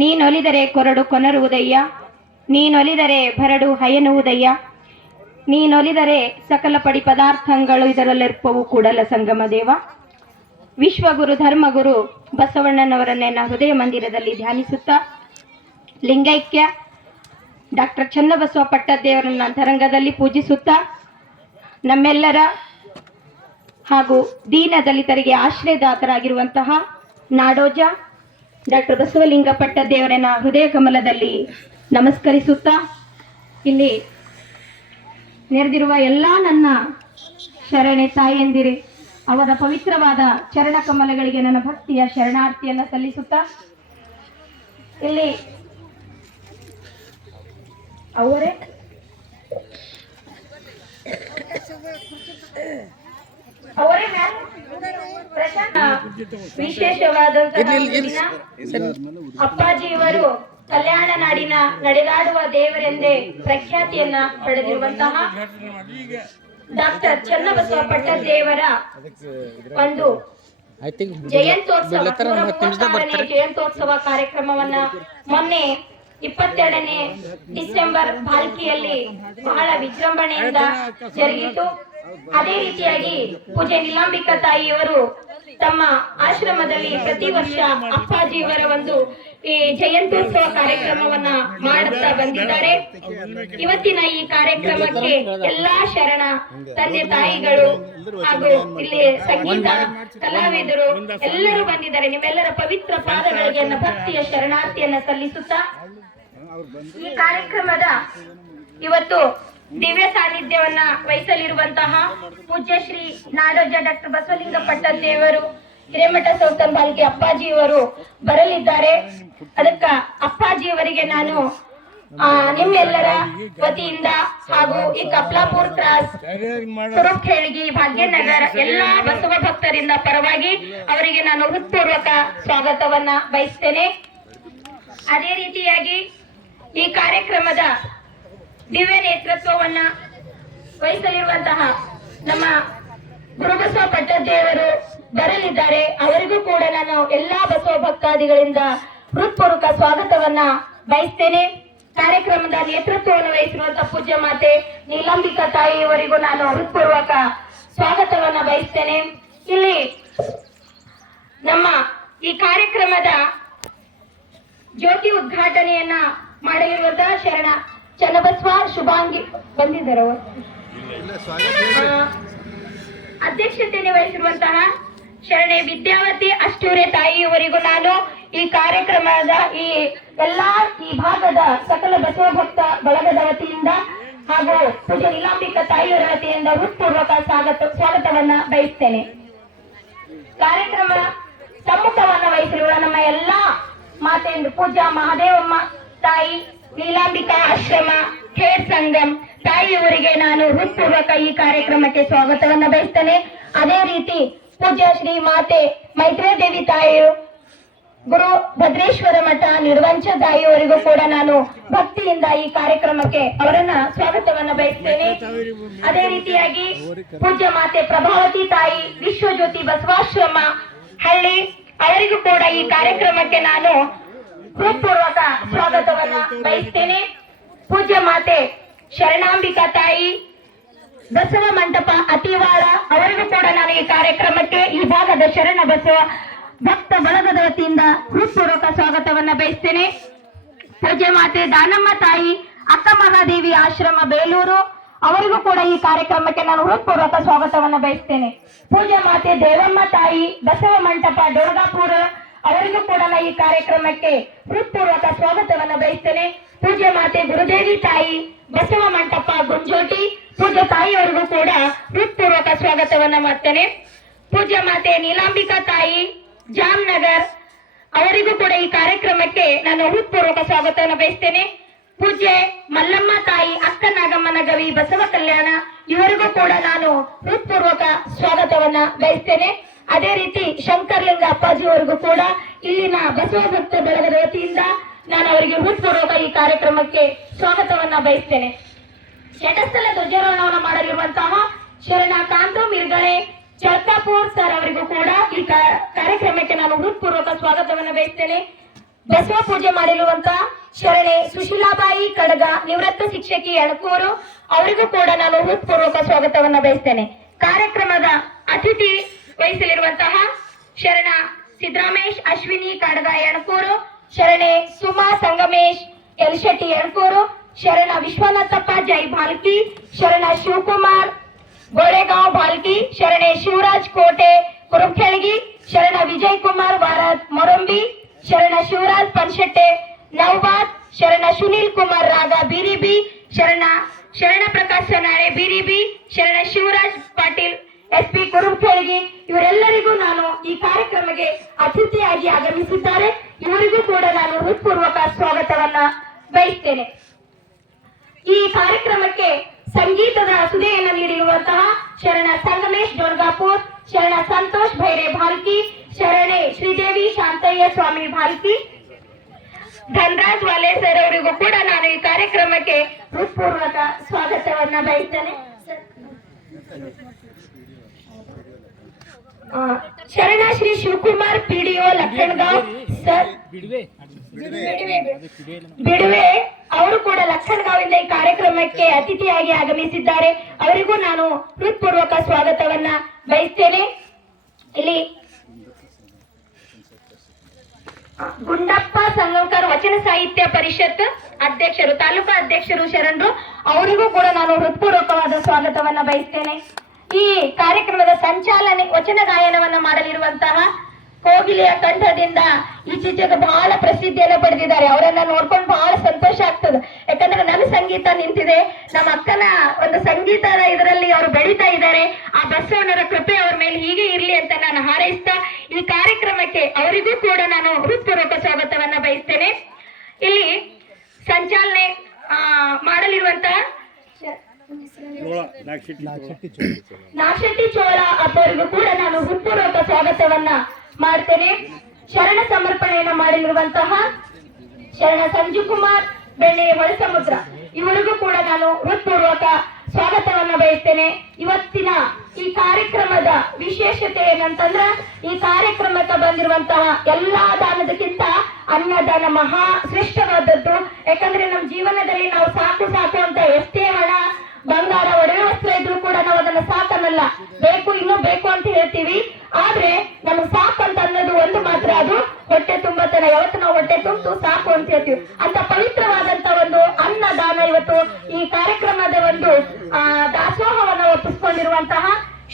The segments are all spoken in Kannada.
ನೀನೊಲಿದರೆ ಕೊರಡು ಕೊನರುವುದಯ್ಯ, ನೀನೊಲಿದರೆ ಭರಡು ಹಯನುವುದಯ್ಯ, ನೀನೊಲಿದರೆ ಸಕಲ ಪಡಿ ಪದಾರ್ಥಗಳು ಇದರಲ್ಲಿರ್ಪವು ಕೂಡಲ ಸಂಗಮ ದೇವ. ವಿಶ್ವಗುರು ಧರ್ಮಗುರು ಬಸವಣ್ಣನವರನ್ನ ಹೃದಯ ಮಂದಿರದಲ್ಲಿ ಧ್ಯಾನಿಸುತ್ತಾ, ಲಿಂಗೈಕ್ಯ ಡಾಕ್ಟರ್ ಚನ್ನಬಸವ ಪಟ್ಟದೇವರನ್ನ ಅಂತರಂಗದಲ್ಲಿ ಪೂಜಿಸುತ್ತಾ, ನಮ್ಮೆಲ್ಲರ ಹಾಗೂ ದೀನ ದಲಿತರಿಗೆ ಆಶ್ರಯದಾತರಾಗಿರುವಂತಹ ನಾಡೋಜ ಡಾಕ್ಟರ್ ಬಸವಲಿಂಗ ಪಟ್ಟದೇವರನ್ನ ಹೃದಯ ಕಮಲದಲ್ಲಿ ನಮಸ್ಕರಿಸುತ್ತಾ, ಇಲ್ಲಿ ನೆರೆದಿರುವ ಎಲ್ಲ ನನ್ನ ಶರಣೆ ತಾಯಿಯಂದಿರೆ ಅವರ ಪವಿತ್ರವಾದ ಚರಣ ಕಮಲಗಳಿಗೆ ನನ್ನ ಭಕ್ತಿಯ ಶರಣಾರ್ಥಿಯನ್ನು ಸಲ್ಲಿಸುತ್ತಾ, ಇಲ್ಲಿ ಅವರೇ ವಿಶೇಷವಾದಂತಹ ಅಪ್ಪಾಜಿಯವರು ಕಲ್ಯಾಣ ನಾಡಿನ ನಡೆದಾಡುವ ದೇವರೆಂದೇ ಪ್ರಖ್ಯಾತಿಯನ್ನ ಪಡೆದಿರುವಂತಹ ಡಾಕ್ಟರ್ ಚನ್ನಬಸವ ಪಟ್ಟದೇವರ ಒಂದು ಜಯಂತ್ಯೋತ್ಸವ ಕಾರ್ಯಕ್ರಮವನ್ನ ಮೊನ್ನೆ 22ನೇ ಡಿಸೆಂಬರ್ ಭಾಲ್ಕಿಯಲ್ಲಿ ಬಹಳ ವಿಜೃಂಭಣೆಯಿಂದ ಜರುಗಿತು. ಅದೇ ರೀತಿಯಾಗಿ ಪೂಜೆ ನೀಲಾಂಬಿಕಾ ತಾಯಿಯವರು ತಮ್ಮ ಆಶ್ರಮದಲ್ಲಿ ಪ್ರತಿ ವರ್ಷ ಅಪ್ಪಾಜಿಯವರ ಒಂದು ಈ ಜಯಂತ್ಯೋತ್ಸವ ಕಾರ್ಯಕ್ರಮವನ್ನ ಮಾಡುತ್ತಾ ಬಂದಿದ್ದಾರೆ. ಇವತ್ತಿನ ಈ ಕಾರ್ಯಕ್ರಮಕ್ಕೆ ಎಲ್ಲಾ ಶರಣ ತಂದೆ ತಾಯಿಗಳು ಹಾಗೂ ಇಲ್ಲಿ ಸಂಗೀತ ಕಲಾವಿದರು ಎಲ್ಲರೂ ಬಂದಿದ್ದಾರೆ. ನಿಮ್ಮೆಲ್ಲರ ಪವಿತ್ರ ಪಾದಗಳಿಗೆ ನನ್ನ ಭಕ್ತಿಯ ಶರಣಾರ್ಥಿಯನ್ನ ಸಲ್ಲಿಸುತ್ತಾ, ಈ ಕಾರ್ಯಕ್ರಮದ ಇವತ್ತು ದಿವ್ಯ ಸಾನ್ನಿಧ್ಯವನ್ನ ವಹಿಸಲಿರುವಂತಹ ಪೂಜ್ಯ ಶ್ರೀ ನಾಡೋಜ ಡಾಕ್ಟರ್ ಬಸವಲಿಂಗ ಪಟ್ಟದೇವರು ಹಿರೇಮಠ ಸೌತನ್ ಬಾಲ್ಕೆ ಅಪ್ಪಾಜಿಯವರು ಬರಲಿದ್ದಾರೆ. ಅದಕ್ಕ ಅಪ್ಪಾಜಿಯವರಿಗೆ ನಾನು ನಿಮ್ಮೆಲ್ಲರ ವತಿಯಿಂದ ಹಾಗೂ ಈ ಕಪ್ಲಾಪುರ್ ಕ್ರಾಸ್, ಸುರುಖೇಳ್ಗಿ, ಭಾಗ್ಯನಗರ ಎಲ್ಲಾ ಬಸವ ಭಕ್ತರಿಂದ ಪರವಾಗಿ ಅವರಿಗೆ ನಾನು ಹೃತ್ಪೂರ್ವಕ ಸ್ವಾಗತವನ್ನ ಬಯಸ್ತೇನೆ. ಅದೇ ರೀತಿಯಾಗಿ ಈ ಕಾರ್ಯಕ್ರಮದ ದಿವ್ಯ ನೇತೃತ್ವವನ್ನ ವಹಿಸಲಿರುವಂತಹ ನಮ್ಮ ಗುರುಬಸವ ಪಟ್ಟದೇವರು ಬರಲಿದ್ದಾರೆ. ಅವರಿಗೂ ಕೂಡ ನಾನು ಎಲ್ಲಾ ಬಸವ ಭಕ್ತಾದಿಗಳಿಂದ ಹೃತ್ಪೂರ್ವಕ ಸ್ವಾಗತವನ್ನ ಬಯಸ್ತೇನೆ. ಕಾರ್ಯಕ್ರಮದ ನೇತೃತ್ವವನ್ನು ವಹಿಸಿರುವಂತಹ ಪೂಜ್ಯ ಮಾತೆ ನೀಲಾಂಬಿಕಾ ತಾಯಿಯವರಿಗೂ ನಾನು ಹೃತ್ಪೂರ್ವಕ ಸ್ವಾಗತವನ್ನ ಬಯಸ್ತೇನೆ. ಇಲ್ಲಿ ನಮ್ಮ ಈ ಕಾರ್ಯಕ್ರಮದ ಜ್ಯೋತಿ ಉದ್ಘಾಟನೆಯನ್ನ ಮಾಡಲಿರುವಂತಹ ಶರಣ ಚನ್ನಬಸವ ಶುಭಾಂಗಿ ಬಂದಿದ್ದಾರೆ. ಅಧ್ಯಕ್ಷತೆಯನ್ನು ವಹಿಸಿರುವಂತಹ ಶರಣೆ ವಿದ್ಯಾವತಿ ಅಷ್ಟೂರೆ ತಾಯಿಯವರಿಗೂ ನಾನು ಈ ಕಾರ್ಯಕ್ರಮದ ಈ ಭಾಗದ ಸಕಲ ಬಸವ ಭಕ್ತ ಬಳಗದ ವತಿಯಿಂದ ಹಾಗೂ ಪೂಜ್ಯ ನೀಲಾಂಬಿಕಾ ತಾಯಿಯವರ ವತಿಯಿಂದ ಹೃತ್ಪೂರ್ವಕ ಸ್ವಾಗತವನ್ನ ಬಯಸ್ತೇನೆ. ಕಾರ್ಯಕ್ರಮ ಸಮ್ಮುಖವನ್ನ ವಹಿಸಿರುವ ನಮ್ಮ ಎಲ್ಲಾ ಮಾತೆಯಂದು ಪೂಜ್ಯ ಮಹಾದೇವಮ್ಮ ತಾಯಿ, ನೀಲಾಂಬಿಕಾ ಆಶ್ರಮ, ಖೇಡ್ ಸಂಗಮ್ ತಾಯಿಯವರಿಗೆ ನಾನು ಹೃತ್ಪೂರ್ವಕ ಈ ಕಾರ್ಯಕ್ರಮಕ್ಕೆ ಸ್ವಾಗತವನ್ನ ಬಯಸ್ತೇನೆ. ಅದೇ ರೀತಿ ಪೂಜ್ಯ ಶ್ರೀ ಮಾತೆ ಮೈತ್ರೇದೇವಿ ತಾಯಿಯು, ಗುರು ಭದ್ರೇಶ್ವರ ಮಠ ನಿರ್ವಂಚ ತಾಯಿಯವರಿಗೂ ಕೂಡ ನಾನು ಭಕ್ತಿಯಿಂದ ಈ ಕಾರ್ಯಕ್ರಮಕ್ಕೆ ಅವರನ್ನ ಸ್ವಾಗತವನ್ನ ಬಯಸ್ತೇನೆ. ಅದೇ ರೀತಿಯಾಗಿ ಪೂಜ್ಯ ಮಾತೆ ಪ್ರಭಾವತಿ ತಾಯಿ, ವಿಶ್ವಜ್ಯೋತಿ ಬಸವಾಶ್ರಮ ಹಳ್ಳಿ, ಅವರಿಗೂ ಕೂಡ ಈ ಕಾರ್ಯಕ್ರಮಕ್ಕೆ ನಾನು ಹೃತ್ಪೂರ್ವಕ ಸ್ವಾಗತವನ್ನ ಬಯಸ್ತೇನೆ. ಪೂಜ್ಯ ಮಾತೆ ಶರಣಾಂಬಿಕಾ ತಾಯಿ, ಬಸವ ಮಂಟಪ ಅತಿವಾಳ, ಅವರಿಗೂ ಕೂಡ ನಾನು ಈ ಕಾರ್ಯಕ್ರಮಕ್ಕೆ ಈ ಭಾಗದ ಶರಣ ಬಸವ ಭಕ್ತ ಬಳಗದ ವತಿಯಿಂದ ಹೃತ್ಪೂರ್ವಕ ಸ್ವಾಗತವನ್ನ ಬಯಸ್ತೇನೆ. ಪೂಜ್ಯ ಮಾತೆ ದಾನಮ್ಮ ತಾಯಿ, ಅಕ್ಕ ಮಹಾದೇವಿ ಆಶ್ರಮ ಬೇಲೂರು, ಅವರಿಗೂ ಕೂಡ ಈ ಕಾರ್ಯಕ್ರಮಕ್ಕೆ ನಾನು ಹೃತ್ಪೂರ್ವಕ ಸ್ವಾಗತವನ್ನ ಬಯಸ್ತೇನೆ. ಪೂಜ್ಯ ಮಾತೆ ದೇವಮ್ಮ ತಾಯಿ, ಬಸವ ಮಂಟಪ ಡೋರ್ಗಾಪುರ, ಅವರಿಗೂ ಕೂಡ ಈ ಕಾರ್ಯಕ್ರಮಕ್ಕೆ ಹೃತ್ಪೂರ್ವಕ ಸ್ವಾಗತವನ್ನ ಬಯಸ್ತೇನೆ. ಪೂಜ್ಯ ಮಾತೆ ಗುರುದೇವಿ ತಾಯಿ, ಬಸವ ಮಂಟಪ ಗುಂಜೋಟಿ, ಪೂಜ್ಯ ತಾಯಿಯವರಿಗೂ ಕೂಡ ಹೃತ್ಪೂರ್ವಕ ಸ್ವಾಗತವನ್ನ ಮಾಡ್ತೇನೆ. ಪೂಜ್ಯ ಮಾತೆ ನೀಲಾಂಬಿಕಾ ತಾಯಿ, ಜಾಮ್ನಗರ್, ಅವರಿಗೂ ಕೂಡ ಈ ಕಾರ್ಯಕ್ರಮಕ್ಕೆ ನಾನು ಹೃತ್ಪೂರ್ವಕ ಸ್ವಾಗತವನ್ನ ಬಯಸ್ತೇನೆ. ಪೂಜ್ಯ ಮಲ್ಲಮ್ಮ ತಾಯಿ, ಅಕ್ಕ ನಾಗಮ್ಮನ ಗವಿ, ಬಸವ ಕಲ್ಯಾಣ, ಇವರಿಗೂ ಕೂಡ ನಾನು ಹೃತ್ಪೂರ್ವಕ ಸ್ವಾಗತವನ್ನ ಬಯಸ್ತೇನೆ. ಅದೇ ರೀತಿ ಶಂಕರ್ಲಿಂಗ ಅಪ್ಪಾಜಿಯವರಿಗೂ ಕೂಡ ಇಲ್ಲಿನ ಬಸವ ಭಕ್ತ ಬಳಗದ ವತಿಯಿಂದ ನಾನು ಅವರಿಗೆ ಹೃತ್ಪೂರ್ವಕ ಈ ಕಾರ್ಯಕ್ರಮಕ್ಕೆ ಸ್ವಾಗತವನ್ನ ಬಯಸ್ತೇನೆ. ಶಟಸ್ಥಲ ಧ್ವಜಾರೋಹಣವನ್ನು ಮಾಡಲಿರುವಂತಹ ಶರಣ ಕಾಂತು ಮಿರ್ಗಳೆ ಚರ್ಕಾಪುರ್ ಸರ್ ಅವರಿಗೂ ಕೂಡ ಈ ಕಾರ್ಯಕ್ರಮಕ್ಕೆ ನಾನು ಹೃತ್ಪೂರ್ವಕ ಸ್ವಾಗತವನ್ನು ಬಯಸ್ತೇನೆ. ಬಸವ ಪೂಜೆ ಮಾಡಿರುವಂತಹ ಶರಣೆ ಸುಶೀಲಾಬಾಯಿ ಕಡಗ ನಿವೃತ್ತ ಶಿಕ್ಷಕಿ ಎಣಕೂರು, ಅವರಿಗೂ ಕೂಡ ನಾನು ಹೃತ್ಪೂರ್ವಕ ಸ್ವಾಗತವನ್ನ ಬಯಸ್ತೇನೆ. ಕಾರ್ಯಕ್ರಮದ ಅತಿಥಿ ವಹಿಸಲಿರುವಂತಹ ಶರಣ ಸಿದ್ದರಾಮೇಶ್ ಅಶ್ವಿನಿ ಕಡಗ ಎಣಕೂರು, ಶರಣೆ ಸುಮಾ ಸಂಗಮೇಶ್ ಎಲ್ಶೆಟ್ಟಿ ಎಣಕೂರು, ಶರಣ ವಿಶ್ವನಾಥಪ್ಪ ಜೈ ಭಾಲ್ಕಿ, ಶರಣ ಶಿವಕುಮಾರ್ ಗೋಳೆಗಾಂವ್ ಭಾಲ್ಕಿ, ಶರಣೆ ಶಿವರಾಜ್ ಕೋಟೆ ಕುರುಖೇಳಗಿ, ಶರಣ ವಿಜಯ್ ಕುಮಾರ್ ವಾರದ್ ಮೊರಂಬಿ, ಶರಣ ಶಿವರಾಜ್ ಪನ್ಶೆಟ್ಟೆ ನೌಬಾದ್, ಶರಣ ಸುನೀಲ್ ಕುಮಾರ್ ರಾಗ ಬಿರಿಬಿ, ಶರಣ ಪ್ರಕಾಶ್ ಸನಾಳೆ ಬಿರಿಬಿ, ಶರಣ ಶಿವರಾಜ್ ಪಾಟೀಲ್ SP ಕುರುಖೇಳಗಿ, ಇವರೆಲ್ಲರಿಗೂ ನಾನು ಈ ಕಾರ್ಯಕ್ರಮಕ್ಕೆ ಅತಿಥಿಯಾಗಿ ಆಗಮಿಸಿದ್ದಾರೆ. ಇವರಿಗೂ ಕೂಡ ನಾನು ಹೃತ್ಪೂರ್ವಕ ಸ್ವಾಗತವನ್ನ ಬಯಸ್ತೇನೆ. ಈ ಕಾರ್ಯಕ್ರಮಕ್ಕೆ ಸಂಗೀತದ ಸುದೆಯನ್ನು ನೀಡಿರುವಂತಹ ಶರಣ ಸಂಗಮೇಶ್ ಡೋರ್ಗಾಪುರ್, ಶರಣ ಸಂತೋಷ್ ಭೈರೆ ಭಾಲ್ಕಿ, ಶರಣೆ ಶ್ರೀದೇವಿ ಶಾಂತಯ್ಯ ಸ್ವಾಮಿ ಭಾಲ್ಕಿ, ಧನರಾಜ್ ವಾಲೆ ಸರ್ ಅವರಿಗೂ ಕೂಡ ನಾನು ಈ ಕಾರ್ಯಕ್ರಮಕ್ಕೆ ಹೃತ್ಪೂರ್ವಕ ಸ್ವಾಗತವನ್ನ ಬಯಸ್ತೇನೆ. ಶರಣ ಶ್ರೀ ಶಿವಕುಮಾರ್ PDO ಲಖನ್ಗಾಂವ್ ಸರ್ ಬಿಡುವೆ ಅವರು ಕೂಡ ಲಖನ್ಗಾಂವಿಂದ ಈ ಕಾರ್ಯಕ್ರಮಕ್ಕೆ ಅತಿಥಿಯಾಗಿ ಆಗಮಿಸಿದ್ದಾರೆ. ಅವರಿಗೂ ನಾನು ಹೃತ್ಪೂರ್ವಕ ಸ್ವಾಗತವನ್ನ ಬಯಸ್ತೇನೆ. ಇಲ್ಲಿ ಗುಂಡಪ್ಪ ಸಂಗಂಕರ್ ವಚನ ಸಾಹಿತ್ಯ ಪರಿಷತ್ ಅಧ್ಯಕ್ಷರು, ತಾಲೂಕಾ ಅಧ್ಯಕ್ಷರು ಶರಣರು, ಅವರಿಗೂ ಕೂಡ ನಾನು ಹೃತ್ಪೂರ್ವಕವಾದ ಸ್ವಾಗತವನ್ನ ಬಯಸ್ತೇನೆ. ಈ ಕಾರ್ಯಕ್ರಮದ ಸಂಚಾಲನೆ ವಚನ ಗಾಯನವನ್ನ ಮಾಡಲಿರುವಂತಹ ಕೋಗಿಲೆಯ ಕಂಠದಿಂದ ಈಚೀಚೆಗೆ ಬಹಳ ಪ್ರಸಿದ್ಧಿಯನ್ನ ಪಡೆದಿದ್ದಾರೆ. ಅವರನ್ನ ನೋಡ್ಕೊಂಡು ಬಹಳ ಸಂತೋಷ ಆಗ್ತದೆ. ಯಾಕಂದ್ರೆ ನನ್ನ ಸಂಗೀತ ನಿಂತಿದೆ, ನಮ್ಮ ಅಕ್ಕನ ಒಂದು ಸಂಗೀತದ ಇದರಲ್ಲಿ ಅವರು ಬೆಳೀತಾ ಇದ್ದಾರೆ. ಆ ಬಸವಣ್ಣರ ಕೃಪೆ ಅವ್ರ ಮೇಲೆ ಹೀಗೆ ಇರ್ಲಿ ಅಂತ ನಾನು ಹಾರೈಸ್ತಾ ಈ ಕಾರ್ಯಕ್ರಮಕ್ಕೆ ಅವರಿಗೂ ಕೂಡ ನಾನು ಹೃತ್ಪೂರ್ವಕ ಸ್ವಾಗತವನ್ನ ಬಯಸ್ತೇನೆ. ಇಲ್ಲಿ ಸಂಚಾಲನೆ ಮಾಡಲಿರುವಂತಹ ನಾಗಶೆಟ್ಟಿ ಚೋಳ ಅವರಿಗೂ ಕೂಡ ನಾನು ಹೃತ್ಪೂರ್ವಕ ಸ್ವಾಗತವನ್ನ ಮಾಡ್ತೇನೆ. ಶರಣ ಸಮರ್ಪಣೆಯನ್ನ ಮಾಡಲಿರುವಂತಹ ಶರಣ ಸಂಜು ಕುಮಾರ್ ಬೆಣ್ಣೆ ಹೊಳಸಮುದ್ರ, ಇವರಿಗೂ ಕೂಡ ನಾನು ಹೃತ್ಪೂರ್ವಕ ಸ್ವಾಗತವನ್ನ ಬಯಸ್ತೇನೆ. ಇವತ್ತಿನ ಈ ಕಾರ್ಯಕ್ರಮದ ವಿಶೇಷತೆ ಏನಂತಂದ್ರ, ಈ ಕಾರ್ಯಕ್ರಮಕ್ಕೆ ಬಂದಿರುವಂತಹ ಎಲ್ಲಾ ದಾನದಕ್ಕಿಂತ ಅನ್ನದಾನ ಮಹಾ ಶ್ರೇಷ್ಠವಾದದ್ದು. ಯಾಕಂದ್ರೆ ನಮ್ಮ ಜೀವನದಲ್ಲಿ ನಾವು ಸಾಕು ಅಂತ ಎಷ್ಟೇ ಹಣ ಬಂಗಾರ ಒಡವೆ ವಸ್ತ್ರ ಇದ್ರು ಕೂಡ ನಾವು ಅದನ್ನ ಸಾಕನ್ನಲ್ಲ, ಬೇಕು ಇನ್ನೂ ಬೇಕು ಅಂತ ಹೇಳ್ತೀವಿ. ಆದ್ರೆ ನಮ್ಗೆ ಸಾಕು ಅಂತ ಅನ್ನೋದು ಒಂದು ಮಾತ್ರ, ಅದು ಹೊಟ್ಟೆ ತುಂಬತನ. ಯಾವತ್ತು ನಾವು ಹೊಟ್ಟೆ ತುಂಬು ಸಾಕು ಅಂತ ಹೇಳ್ತೀವಿ. ಅಂತ ಪವಿತ್ರವಾದಂತ ಒಂದು ಅನ್ನದಾನ ಇವತ್ತು ಈ ಕಾರ್ಯಕ್ರಮದ ಒಂದು ದಾಸೋಹವನ್ನು ಒಪ್ಪಿಸಿಕೊಂಡಿರುವಂತಹ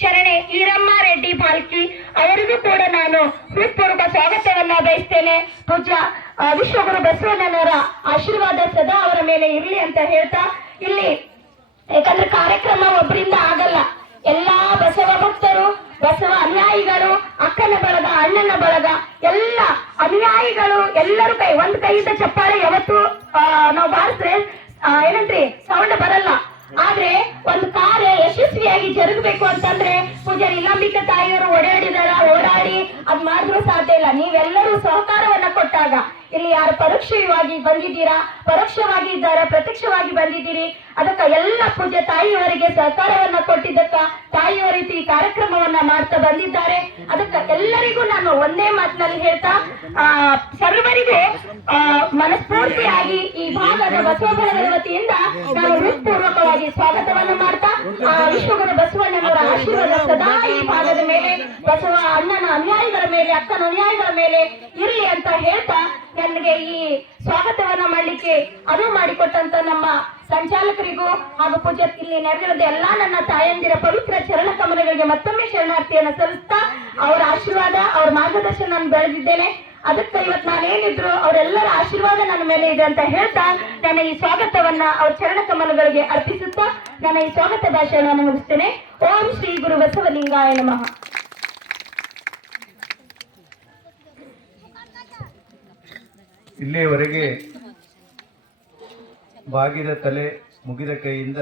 ಶರಣೆ ಈರಮ್ಮ ರೆಡ್ಡಿ ಭಾಲ್ಕಿ, ಅವರಿಗೂ ಕೂಡ ನಾನು ಹೃತ್ಪೂರ್ವಕ ಸ್ವಾಗತವನ್ನ ಬಯಸ್ತೇನೆ. ಪೂಜ್ಯ ವಿಶ್ವಗುರು ಬಸವಣ್ಣನವರ ಆಶೀರ್ವಾದ ಸದಾ ಅವರ ಮೇಲೆ ಇರಲಿ ಅಂತ ಹೇಳ್ತಾ, ಇಲ್ಲಿ ಯಾಕಂದ್ರೆ ಕಾರ್ಯಕ್ರಮ ಒಬ್ಬರಿಂದ ಆಗಲ್ಲ. ಎಲ್ಲಾ ಬಸವ ಭಕ್ತರು, ಬಸವ ಅನುಯಾಯಿಗಳು, ಅಕ್ಕನ ಬಳಗ, ಅಣ್ಣನ ಬಳಗ, ಎಲ್ಲ ಅನುಯಾಯಿಗಳು ಎಲ್ಲರೂ ಒಂದ್ ಕೈಯಿಂದ ಚಪ್ಪಾಳೆ ಯಾವತ್ತು ನಾವು ಬಾರಿಸಿದ್ರೆ ಏನಂತ್ರಿ ಸೌಂಡ್ ಬರಲ್ಲ. ಆದ್ರೆ ಒಂದು ಕಾರ್ಯ ಯಶಸ್ವಿಯಾಗಿ ಜರುಗಬೇಕು ಅಂತಂದ್ರೆ ಪೂಜಾರಿ ಇಲಾಂಬಿಕ ತಾಯಿಯವರು ಓಡಾಡಿ ಅದ್ ಮಾಡಿದ್ರು ಸಾಧ್ಯ ಇಲ್ಲ. ನೀವೆಲ್ಲರೂ ಸಹಕಾರವನ್ನ ಕೊಟ್ಟಾಗ, ಇಲ್ಲಿ ಯಾರು ಪರೋಕ್ಷವಾಗಿ ಬಂದಿದ್ದೀರಾ, ಪರೋಕ್ಷವಾಗಿ ಇದ್ದಾರೆ, ಪ್ರತ್ಯಕ್ಷವಾಗಿ ಬಂದಿದ್ದೀರಿ, ಅದಕ್ಕ ಎಲ್ಲ ಪೂಜೆ ತಾಯಿಯವರಿಗೆ ಸಹಕಾರವನ್ನ ಕೊಟ್ಟಿದ್ದಕ್ಕ ತಾಯಿಯವರು ಈ ಕಾರ್ಯಕ್ರಮವನ್ನ ಮಾಡ್ತಾ ಬಂದಿದ್ದಾರೆ. ಅದಕ್ಕ ಎಲ್ಲರಿಗೂ ನಾನು ಒಂದೇ ಮಾತಿನಲ್ಲಿ ಹೇಳ್ತಾ, ಸರ್ವರಿಗೂ ಮನಸ್ಫೂರ್ತಿಯಾಗಿ ಈ ಭಾಗದ ಬಸವಣ್ಣನ ವತಿಯಿಂದ ನಾನು ಹೃತ್ಪೂರ್ವಕವಾಗಿ ಸ್ವಾಗತವನ್ನು ಮಾಡ್ತಾ, ವಿಶ್ವಗುರು ಬಸವಣ್ಣನವರ ಆಶೀರ್ವಾದ ಸದಾ ಈ ಭಾಗದ ಮೇಲೆ, ಬಸವ ಅಣ್ಣನ ಅನುಯಾಯಿಗಳ ಮೇಲೆ, ಅಕ್ಕನ ಅನುಯಾಯಿಗಳ ಮೇಲೆ ಇರಲಿ ಅಂತ ಹೇಳ್ತಾ, ನನಗೆ ಈ ಸ್ವಾಗತವನ್ನ ಮಾಡಲಿಕ್ಕೆ ಅನುವು ಮಾಡಿಕೊಟ್ಟಂತ ನಮ್ಮ ಸಂಚಾಲಕರಿಗೂ ಹಾಗೂ ಪೂಜೆ ಇಲ್ಲಿ ನೆರವೇರಿದ ಎಲ್ಲಾ ನನ್ನ ತಾಯಂದಿರ ಪವಿತ್ರ ಚರಣ ಕಮಲಗಳಿಗೆ ಮತ್ತೊಮ್ಮೆ ಶರಣಾರ್ಥಿಯನ್ನು ಸಲ್ಲಿಸ್ತಾ, ಅವರ ಆಶೀರ್ವಾದ, ಅವ್ರ ಮಾರ್ಗದರ್ಶನ ನಾನು ಬೆಳೆದಿದ್ದೇನೆ. ಅದಕ್ಕೆ ಇವತ್ತು ನಾನೇನಿದ್ರು ಅವರೆಲ್ಲರ ಆಶೀರ್ವಾದ ನನ್ನ ಮೇಲೆ ಇದೆ ಅಂತ ಹೇಳ್ತಾ, ನನ್ನ ಈ ಸ್ವಾಗತವನ್ನ ಅವ್ರ ಚರಣ ಕಮಲಗಳಿಗೆ ಅರ್ಪಿಸುತ್ತಾ ನನ್ನ ಈ ಸ್ವಾಗತ ಭಾಷೆಯನ್ನು ಮುಗಿಸ್ತೇನೆ. ಓಂ ಶ್ರೀ ಗುರು ಬಸವಲಿಂಗಾಯ ನಮಃ. ಇಲ್ಲಿಯವರೆಗೆ ಬಾಗಿದ ತಲೆ ಮುಗಿದ ಕೈಯಿಂದ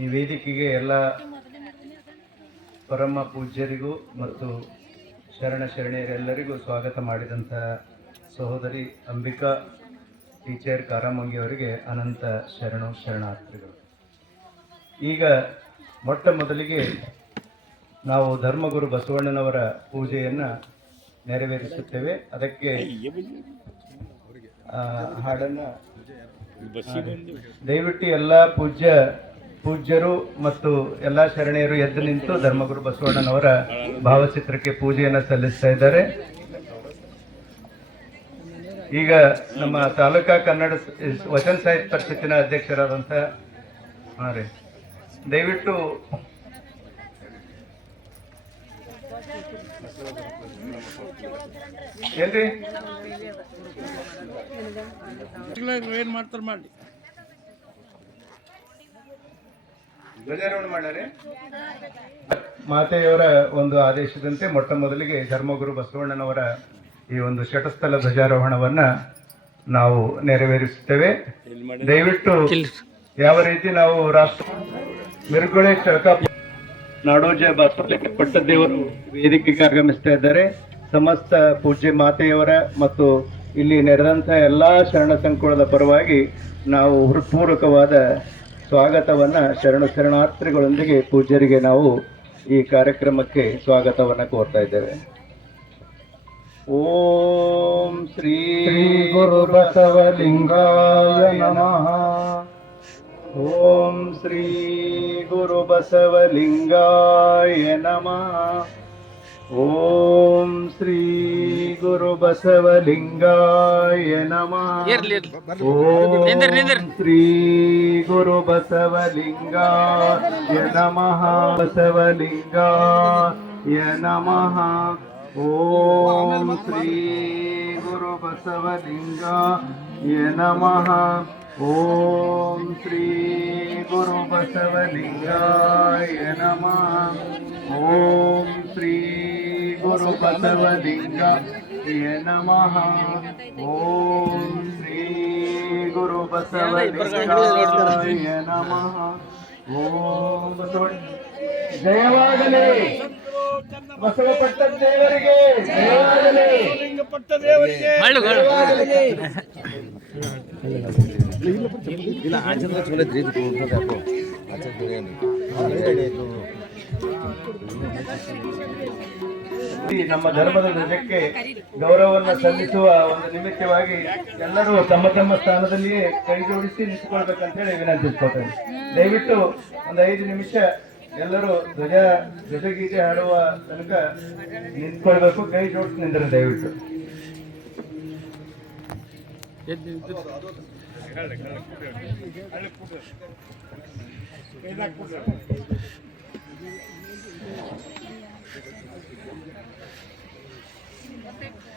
ಈ ವೇದಿಕೆಗೆ ಎಲ್ಲ ಪರಮ ಪೂಜ್ಯರಿಗೂ ಮತ್ತು ಶರಣೆಯರೆಲ್ಲರಿಗೂ ಸ್ವಾಗತ ಮಾಡಿದಂಥ ಸಹೋದರಿ ಅಂಬಿಕಾ ಟೀಚರ್ ಕಾರಮಂಗಿ ಅವರಿಗೆ ಅನಂತ ಶರಣಾರ್ಥಿಗಳು. ಈಗ ಮೊಟ್ಟ ಮೊದಲಿಗೆ ನಾವು ಧರ್ಮಗುರು ಬಸವಣ್ಣನವರ ಪೂಜೆಯನ್ನು ನೆರವೇರಿಸುತ್ತೇವೆ. ಅದಕ್ಕೆ ಹಾಡನ್ನು ದಯವಿಟ್ಟು ಎಲ್ಲ ಪೂಜ್ಯರು ಮತ್ತು ಎಲ್ಲ ಶರಣೆಯರು ಎದ್ದು ನಿಂತು ಧರ್ಮಗುರು ಬಸವಣ್ಣನವರ ಭಾವಚಿತ್ರಕ್ಕೆ ಪೂಜೆಯನ್ನು ಸಲ್ಲಿಸ್ತಾ ಇದ್ದಾರೆ. ಈಗ ನಮ್ಮ ತಾಲೂಕಾ ಕನ್ನಡ ವಚನ ಸಾಹಿತ್ಯ ಪರಿಷತ್ತಿನ ಅಧ್ಯಕ್ಷರಾದಂಥ ದಯವಿಟ್ಟು ಏನ್ರಿ ಏನ್ ಮಾಡ್ತಾರೆ ಮಾಡಿ ಧ್ವಜಾರೋಹಣ ಮಾಡಾರೆ. ಮಾತೆಯವರ ಒಂದು ಆದೇಶದಂತೆ ಮೊಟ್ಟ ಮೊದಲಿಗೆ ಧರ್ಮಗುರು ಬಸವಣ್ಣನವರ ಈ ಒಂದು ಶಟಸ್ಥಲ ಧ್ವಜಾರೋಹಣವನ್ನ ನಾವು ನೆರವೇರಿಸುತ್ತೇವೆ. ದಯವಿಟ್ಟು ಯಾವ ರೀತಿ ನಾವು ರಾಷ್ಟ್ರ ಮಿರುಗುಳೆ ಚಳಕ ನಾಡೋಜ ಬಸವಲಿಂಗ ಪಟ್ಟದೇವರು ವೇದಿಕೆಗೆ ಆಗಮಿಸ್ತಾ ಇದ್ದಾರೆ. ಸಮಸ್ತ ಪೂಜ್ಯ ಮಾತೆಯವರ ಮತ್ತು ಇಲ್ಲಿ ನೆರೆದಂಥ ಎಲ್ಲ ಶರಣ ಸಂಕುಲದ ಪರವಾಗಿ ನಾವು ಹೃತ್ಪೂರ್ವಕವಾದ ಸ್ವಾಗತವನ್ನು ಶರಣಾರ್ಥಿಗಳೊಂದಿಗೆ ಪೂಜ್ಯರಿಗೆ ನಾವು ಈ ಕಾರ್ಯಕ್ರಮಕ್ಕೆ ಸ್ವಾಗತವನ್ನು ಕೋರ್ತಾ ಇದ್ದೇವೆ. ಓಂ ಶ್ರೀ ಗುರು ಬಸವಲಿಂಗಾಯ ನಮಃ. ಓಂ ಶ್ರೀ ಗುರು ಬಸವಲಿಂಗಾಯ ನಮಃ. ಓಂ ಶ್ರೀ ಗುರು ಬಸವಲಿಂಗಾಯ ನಮಃ. ಓಂ ಶ್ರೀ ಗುರು ಬಸವಲಿಂಗಾಯ ನಮಃ. ಬಸವಲಿಂಗಾಯ ನಮಃ. ಓಂ ಶ್ರೀ ಗುರು ಬಸವಲಿಂಗಾಯ ನಮಃ. ಓಂ ಶ್ರೀ ಗುರು ಬಸವಲಿಂಗಾಯ ನಮಃ. ಓಂ ಶ್ರೀ ಗುರು ಬಸವಲಿಂಗಾಯ ನಮಃ. ಓಂ ಶ್ರೀ ಗುರು ಬಸವಲಿಂಗಾಯ ನಮಃ. ಓಂ ಜಯವಾಗಲಿ ಬಸವ ಪಟ್ಟದೇವರಿಗೆ, ಜಯವಾಗಲಿ ಪಟ್ಟದೇವರಿಗೆ. ನಮ್ಮ ಧರ್ಮದ ಧ್ವಜಕ್ಕೆ ಗೌರವವನ್ನು ಸಲ್ಲಿಸುವ ಒಂದು ನಿಮಿತ್ತವಾಗಿ ಎಲ್ಲರೂ ತಮ್ಮ ತಮ್ಮ ಸ್ಥಾನದಲ್ಲಿಯೇ ಕೈ ಜೋಡಿಸಿ ನಿಂತುಕೊಳ್ಬೇಕಂತ ಹೇಳಿ ವಿನಂತಿಸ್ಕೊಳ್ತೇನೆ. ದಯವಿಟ್ಟು ಒಂದು 5 ನಿಮಿಷ ಎಲ್ಲರೂ ಧ್ವಜಗೀತೆ ಹಾಡುವ ತನಕ ನಿಂತ್ಕೊಳ್ಬೇಕು. ಕೈ ಜೋಡಿಸಿ ನಿಂದ್ರೆ ದಯವಿಟ್ಟು.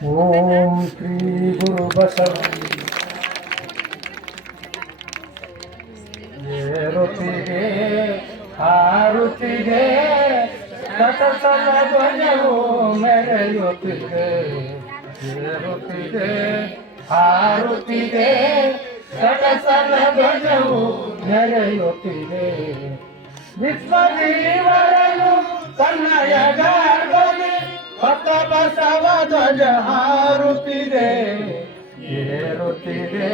ಓಂ ಶ್ರೀ ಗುರು ಬಸವ ಏರುತ್ತಿದೆ ಹಾರುತ್ತಿದೆ ಸತಸಲ ಧ್ವಜವು ಮೆರೆಯುತ್ತಿದೆ. ಏರುತ್ತಿದೆ ಹಾರುತ್ತಿದೆ ಸತಸಲ ಧ್ವಜವು ಮೆರೆಯುತ್ತಿದೆ. ವಿಶ್ವದೀವರನು ತನ್ನಯ ಗರ್ಭದಲ್ಲಿ ಹೊತ್ತ ಬಸವ ಧ್ವಜ ಹಾರುತ್ತಿದೆ. ಏರುತ್ತಿದೆ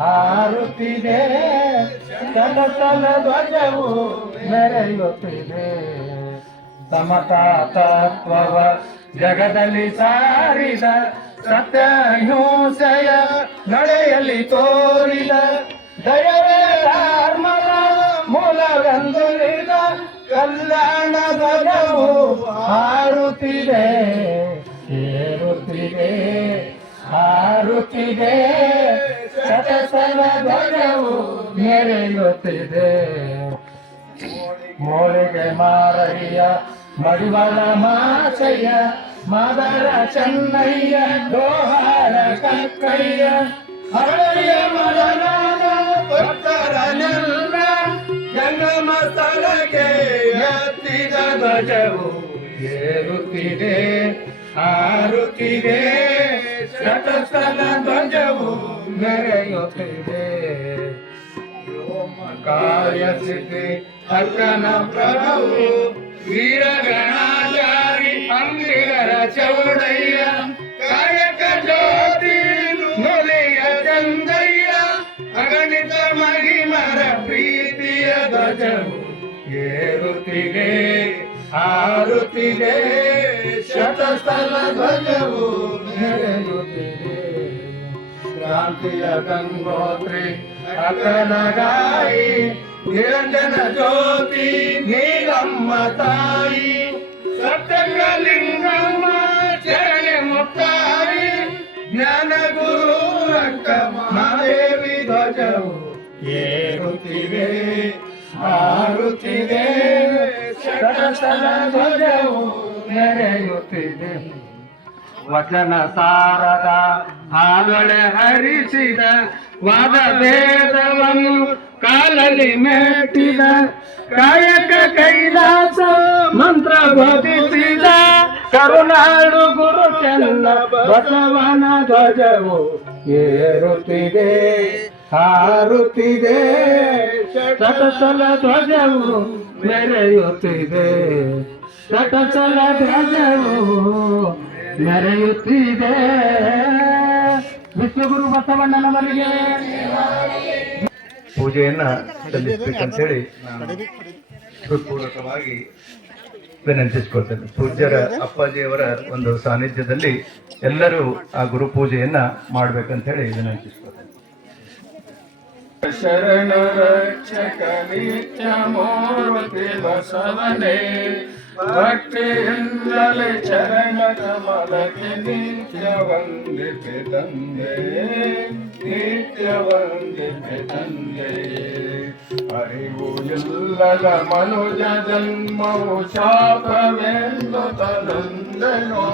ಹಾರುತ್ತಿದೆ ಸತಸಲ ಧ್ವಜವು ಮೆರೆಯುತ್ತಿದೆ. ಸಮತಾ ತತ್ವವ ಜಗದಲ್ಲಿ ಸಾರಿದ ಸತ್ಯಹಿಂಸೆಯ ನಡೆಯಲ್ಲಿ ತೋರಿದ ದಯವೇ ಧರ್ಮದ ಮೂಲವೆಂದುಳಿದ ಕಲ್ಯಾಣ ಧ್ವಜವು ಹಾರುತ್ತಿದೆ. ಏರುತ್ತಿದೆ ಹಾರುತ್ತಿದೆ ಸತಸಲ ಧ್ವಜವು ಮೆರೆಯುತ್ತಿದೆ. ಮೋಳಿಗೆ ಮಾರಯ್ಯ ಮಡಿವಾಳ ಮಾಚಯ್ಯ ಮಾದರ ಚೆನ್ನಯ್ಯ ದೋಹಾರ ಕಕ್ಕಯ್ಯ ಹರಳಿಯ ಮರನಾದ ಭಕ್ತರನೆಲ್ಲ ಜಂಗಮ ಸ್ಥಳಕ್ಕೆ ಎತ್ತಿದ ಧ್ವಜವು ಏರುತ್ತಿದೆ ಹಾರುತ್ತಿದೆ ಸತಸಲ ಧ್ವಜವು ಮೆರೆಯುತ್ತಿದೆ. ಕಾರ್ಯ ಸಿದ್ಧಿ ಅಕ್ಕನ ಪ್ರಭು ವೀರಗಣಾಚಾರಿ ಅಂಬಿಗರ ಚೌಡಯ್ಯ ಕಾಯಕ ಜ್ಯೋತಿ ನುಲಿಯ ಚಂದಯ್ಯ ಅಗಣಿತ ಮಹಿಮರ ಪ್ರೀತಿಯ ಧ್ವಜವು ಏರುತ್ತಿದೆ ಹಾರುತ್ತಿದೆ ಶತಸ್ಥಲ ಧ್ವಜವು ಮೆರೆಯುತ್ತಿದೆ. ಕ್ರಾಂತಿಯ ಗಂಗೋತ್ರಿ ಅಕನಗಾಯಿ ನಿರಂಜನ ಜ್ಯೋತಿ ನೀಲಮ್ಮ ತಾಯಿ ಸಪ್ತಲಿಂಗಮ್ಮ ಚರಣೆ ಮುಕ್ತಾಯಿ ಜ್ಞಾನ ಗುರು ರಂಗ ಮಹಾದೇವಿ ಧ್ವಜವು ಏರುತ್ತಿದೆ ಹಾರುತ್ತಿದೆ. ಶತಸ್ಥಲ ಧ್ವಜವು ಮೆರೆಯುತ್ತಿದೆ. ವಚನ ಸಾರದ ಹಾಲೊಳೆ ಹರಿಸಿದ ವಾದ ಭೇದವನ್ನು ಕಾಲಲ್ಲಿ ಮೆಟ್ಟಿದ ಕಾಯಕ ಕೈಲಾಸ ಮಂತ್ರ ಬೋಧಿಸಿದ ಕರುನಾಡು ಗುರು ಚೆನ್ನ ಬಸವನ ಧ್ವಜವು ಏರುತ್ತಿದೆ ಹಾರುತ್ತಿದೆ. ಶತಸ್ಥಲ ಧ್ವಜವು ಮೆರೆಯುತ್ತಿದೆ. ಶತಸ್ಥಲ ಧ್ವಜವು ಮೆರೆಯುತ್ತಿದೆ. ವಿಶ್ವಗುರು ಬಸವಣ್ಣನವರಿಗೆ ಪೂಜೆಯನ್ನ ಸಲ್ಲಿಸಬೇಕಂತೇಳಿ ನಾನು ಹೃತ್ಪೂರ್ವಕವಾಗಿ ವಿನಂತಿಸಿಕೊಳ್ತೇನೆ. ಪೂಜ್ಯರ ಅಪ್ಪಾಜಿಯವರ ಒಂದು ಸಾನ್ನಿಧ್ಯದಲ್ಲಿ ಎಲ್ಲರೂ ಆ ಗುರು ಪೂಜೆಯನ್ನ ಮಾಡ್ಬೇಕಂತ ಹೇಳಿ ವಿನಂತಿಸಿಕೊಳ್ತೇನೆ. ಶರಣ ರಕ್ಷಕ ನಿತ್ಯ ಮೂರ್ತಿ ಬಸವನೇ ಭಕ್ತಿಯಿಂದಲೇ ಚರಣ ಕಮಲಕ್ಕೆ ನಿತ್ಯ ವಂದಿತೆ ತಂದೆ ನಿತ್ಯ ವಂದಿತೆ ತಂದೆ. ಅರಿವು ಇಲ್ಲದ ಮನುಜ ಜನ್ಮವು ಶಾಪವೆಂದು ತನಂದೆನೋ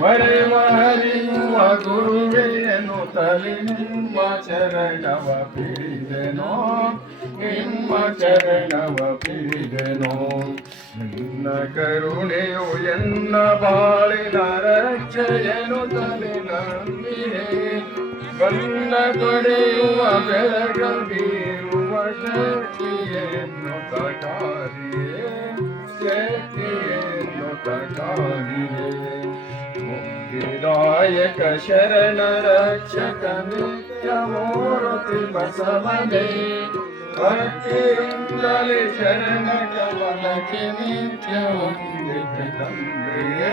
ಮರೆವ ಹರಿಯುವ ಗುರುವೇನು ತಲೆ ನಿಮ್ಮ ಚರಣವ ಪಿಡಿದೆನೋ ನಿಮ್ಮ ಚರಣವ ಪಿಡಿದೆನೋ. ನಿನ್ನ ಕರುಣೆಯು ಎನ್ನ ಬಾಳಿನ ರಕ್ಷೆಯನು ತಲೆ ನಂಬಿದೆ ಬನ್ನ ತೊಡೆಯುವ ಬೆಳಗ ಬೀರುವ ಶಕ್ತಿಯನ್ನು ತಟಾರಿಯೇ ಶಕ್ತಿಯನ್ನು ತಟಾರಿಯೇ. ಮುಕ್ತಿದಾಯಕ ಶರಣ ರಕ್ಷಕ ನಿತ್ಯ ಮೂರ್ತಿ ಬಸವನೇ ಭಕ್ತಿಯಿಂದಲೇ ಶರಣ ಕಮಲಕ್ಕೆ ನಿತ್ಯ ವಂದಿತೆ ತಂದೆಯೇ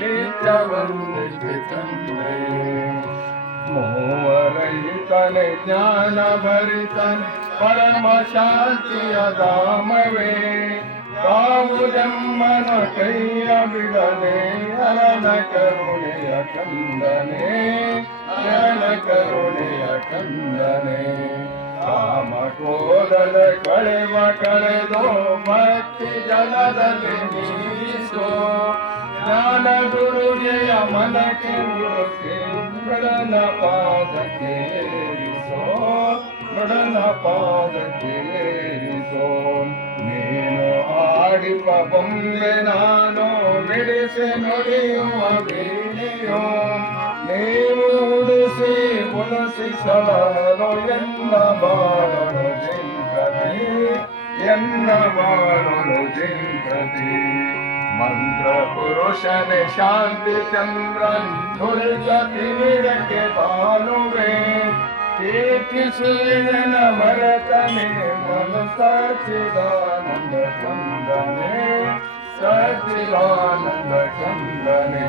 ನಿತ್ಯ ವಂದಿತೆ ತಂದೆಯೇ. ಮೂವರಹಿತನೆ ಜ್ಞಾನ ಭರಿತನೆ ಪರಮ ಶಾಂತಿಯ ಧಾಮವೇ ಕಾವುದಮ್ಮನ ಕೈಯ ಬಿಡದೆ ಅರನ ಕರುಣೆಯ ಕಂದನೆ ಅರನ ಕರುಣೆಯ ಕಂದನೆ. ಕಾಮ ಕ್ರೋಧದ ಕಳೆವ ಕಳೆದೋ ಭಕ್ತಿ ಜಲದಲ್ಲಿ ನೀರಿಸೋ ಜ್ಞಾನ ಗುರುಗೆಯ ಮನಕ್ಕೆ ಮುರುಸಿ ಮೃಡನ ಪಾದಕ್ಕೆ ಏರಿಸೋ ಮೃಡನ ಪಾದಕ್ಕೆ ಏರಿಸೋ. ನೀನು ಆಡಿಪ ಬೊಂಬೆ ನಾನು ಬಿಡಿಸಿ ನುಡಿಯುವ ಬೀಣಿಯೋ ನೀವು ಉಡಿಸಿ ಪುಲಸಿಸಲು ಎನ್ನ ಬಾಳನು ಜಿಂಕತಿ ಎನ್ನ ಬಾಳನು ಜಿಂಕತಿ. ಮಂತ್ರ ಪುರುಷನೆ ಶಾಂತಿ ಚಂದ್ರನ್ ನುಡಿಸತಿ ವಿಡಕ್ಕೆ ಬಾಳುವೆ ಕೀರ್ತಿಸುವಿನ ಭರತನೆ ಮನು ಸಚ್ಚಿದಾನಂದ ಚಂದನೆ ಸಚ್ಚಿದಾನಂದ ಚಂದನೆ.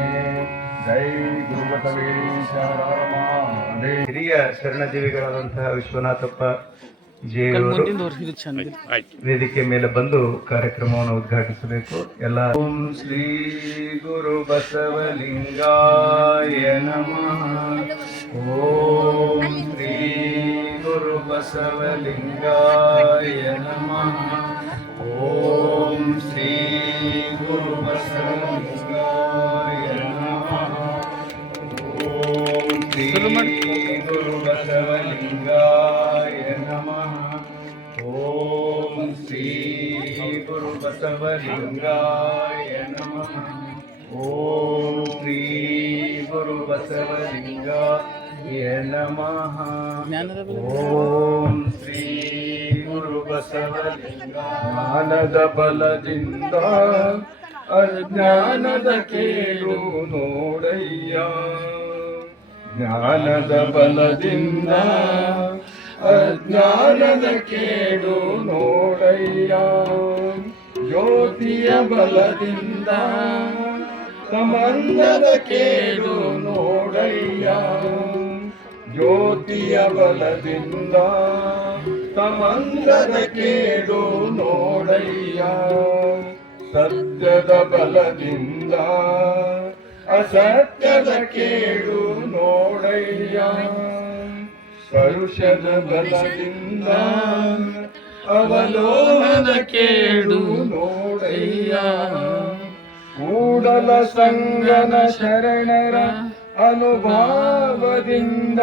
ಜೈ ಗುರು ಬಸವೇಶ್ವರ ಮಹಾದೇವ. ಹಿರಿಯ ಶರಣಜೀವಿಗಳಾದಂತಹ ವಿಶ್ವನಾಥಪ್ಪ ಜಿಯವರು ವೇದಿಕೆ ಮೇಲೆ ಬಂದು ಕಾರ್ಯಕ್ರಮವನ್ನು ಉದ್ಘಾಟಿಸಬೇಕು. ಎಲ್ಲ ಓಂ ಶ್ರೀ ಗುರು ಬಸವಲಿಂಗಾಯ ನಮಃ. ಓಂ ಶ್ರೀ ಗುರು ಬಸವಲಿಂಗಾಯ ನಮಃ. ಓಂ ಶ್ರೀ ಗುರು ಬಸವಲಿಂಗಾಯ ನಮಃ. ಓಂ ಶ್ರೀ ಗುರು ಬಸವಲಿಂಗಾಯ ನಮಃ. ಓಂ ಶ್ರೀ ಗುರು ಬಸವಲಿಂಗಾಯ ನಮಃ. ಓಂ ಶ್ರೀ ಗುರು ಬಸವಲಿಂಗಾಯ ನಮಃ. ಓಂ ಶ್ರೀ ಗುರು ಬಸವಲಿಂಗ. ಜ್ಞಾನದ ಬಲದಿಂದ ಅಜ್ಞಾನದ ಕೇಳು ನೋಡಯ್ಯ. ಜ್ಞಾನದ ಬಲದಿಂದ ಅಜ್ಞಾನದ ಕೇಡು ನೋಡಯ್ಯ. ಜ್ಯೋತಿಯ ಬಲದಿಂದ ಸಂಬಂಧದ ಕೇಡು ನೋಡಯ್ಯ ಜ್ಯೋತಿಯ ಬಲದಿಂದ ಸಂಬಂಧದ ಕೇಡು ನೋಡಯ್ಯ ಸತ್ಯದ ಬಲದಿಂದ ಅಸತ್ಯದ ಕೇಡು ನೋಡಯ್ಯ ಪರುಷದ ಬಲದಿಂದ ಅವಲೋಹದ ಕೇಡು ನೋಡಯ್ಯ ಕೂಡಲ ಸಂಗನ ಶರಣರ ಅನುಭಾವದಿಂದ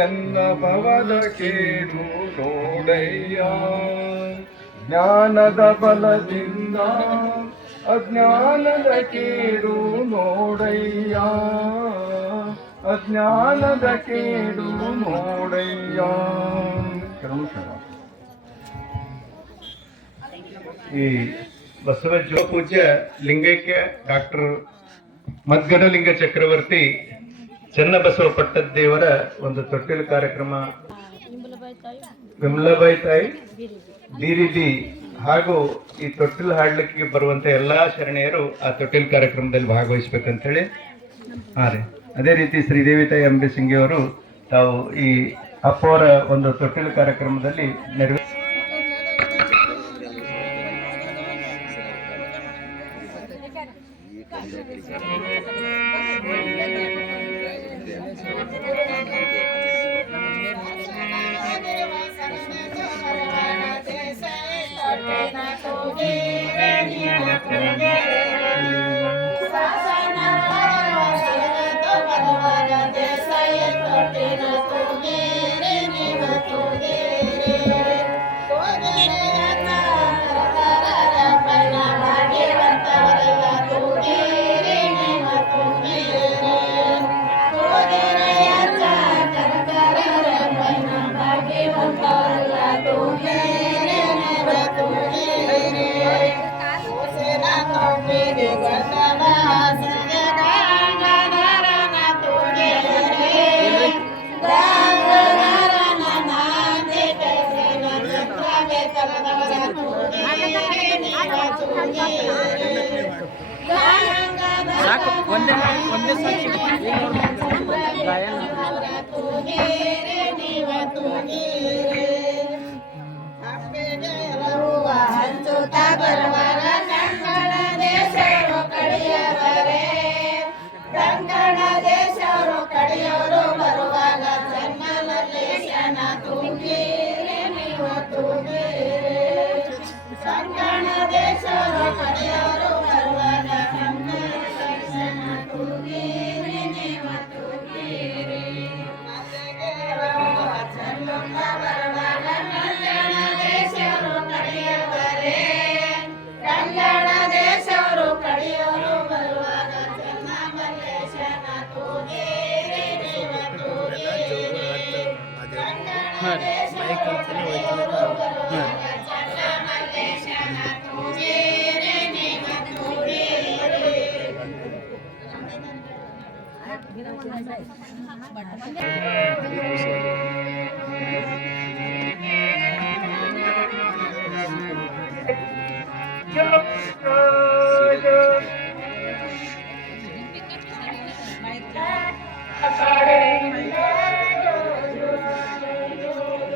ಎನ್ನ ಭವದ ಕೇಡು ನೋಡಯ್ಯ ಜ್ಞಾನದ ಬಲದಿಂದ ಅಜ್ಞಾನದ ಕೇಡು ನೋಡಯ್ಯ ಅಜ್ಞಾನದ ಕೇಡು ನೋಡಯ್ಯ. ಈ ಬಸವಜ್ಜ ಪೂಜ್ಯ ಲಿಂಗೈಕ್ಯ ಡಾಕ್ಟರ್ ಮದ್ಗಡಲಿಂಗ ಚಕ್ರವರ್ತಿ ಚನ್ನಬಸವ ಪಟ್ಟದ್ದೇವರ ಒಂದು ತೊಟ್ಟಿಲು ಕಾರ್ಯಕ್ರಮ ವಿಮಲಾಬಾಯಿ ತಾಯಿ ಬೀರಿದಿ ಹಾಗೂ ಈ ತೊಟ್ಟಿಲು ಹಾಡ್ಲಿಕ್ಕೆ ಬರುವಂತ ಎಲ್ಲಾ ಶರಣೆಯರು ಆ ತೊಟ್ಟಿಲು ಕಾರ್ಯಕ್ರಮದಲ್ಲಿ ಭಾಗವಹಿಸ್ಬೇಕಂತ ಹೇಳಿ ರೀ. ಅದೇ ರೀತಿ ಶ್ರೀದೇವಿ ತಾಯಿ ಅಂಬೆ ಸಿಂಗಿ ಅವರು ತಾವು ಈ ಅಪ್ಪವರ ಒಂದು ತೊಟ್ಟಿಲು ಕಾರ್ಯಕ್ರಮದಲ್ಲಿ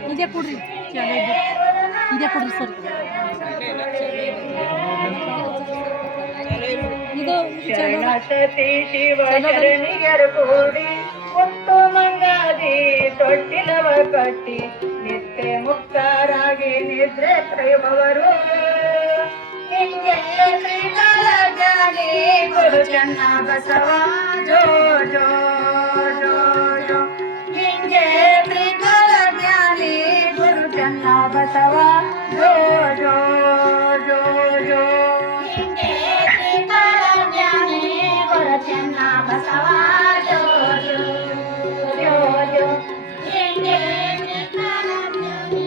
ಇದೇ ಕೊಡ್ರಿ ಇದೇ ಕೊಡ್ರಿ ಸರ್ ಇದು ಸತಿ ಶಿವಶರಣಿಯರು ಕೂಡಿ ಮುತ್ತು ಮಂಗಾದಿ ತೊಟ್ಟಿಲವ ಕಟ್ಟಿ ನಿತ್ಯ ಮುಕ್ತರಾಗಿ ನಿದ್ರೆ ಕೈಯುವವರು ಜ್ಞಾನಿ ಗುರು ಚನ್ನ ಬಸವ ಜೋ ಜೋ ಜೋ ಜೋ ಹಿಂಗೆ ತ್ರಿಕಾಲ ಜ್ಞಾನಿ ಗುರು ಚನ್ನ ಬಸವ ಜೋ ಜೋ ಜೋ ಜೋ ಹಿಂಗೆ ತ್ರಿಕಾಲ ಜ್ಞಾನಿ ಗುರು ಚನ್ನ ಬಸವ ಜೋ ಜೋ ಜೋ ಜೋ ಹಿಂಗೆ ತ್ರಿಕಾಲ ಜ್ಞಾನಿ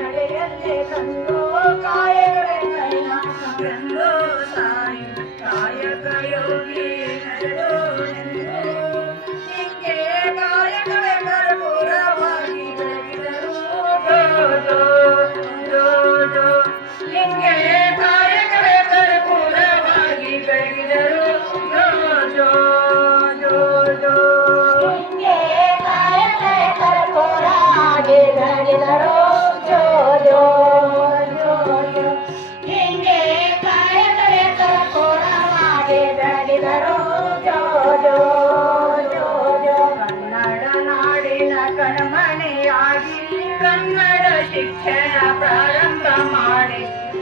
ನಡೆಯಲ್ಲಿ ತಂದು ಕಾಯಗಳನ್ನ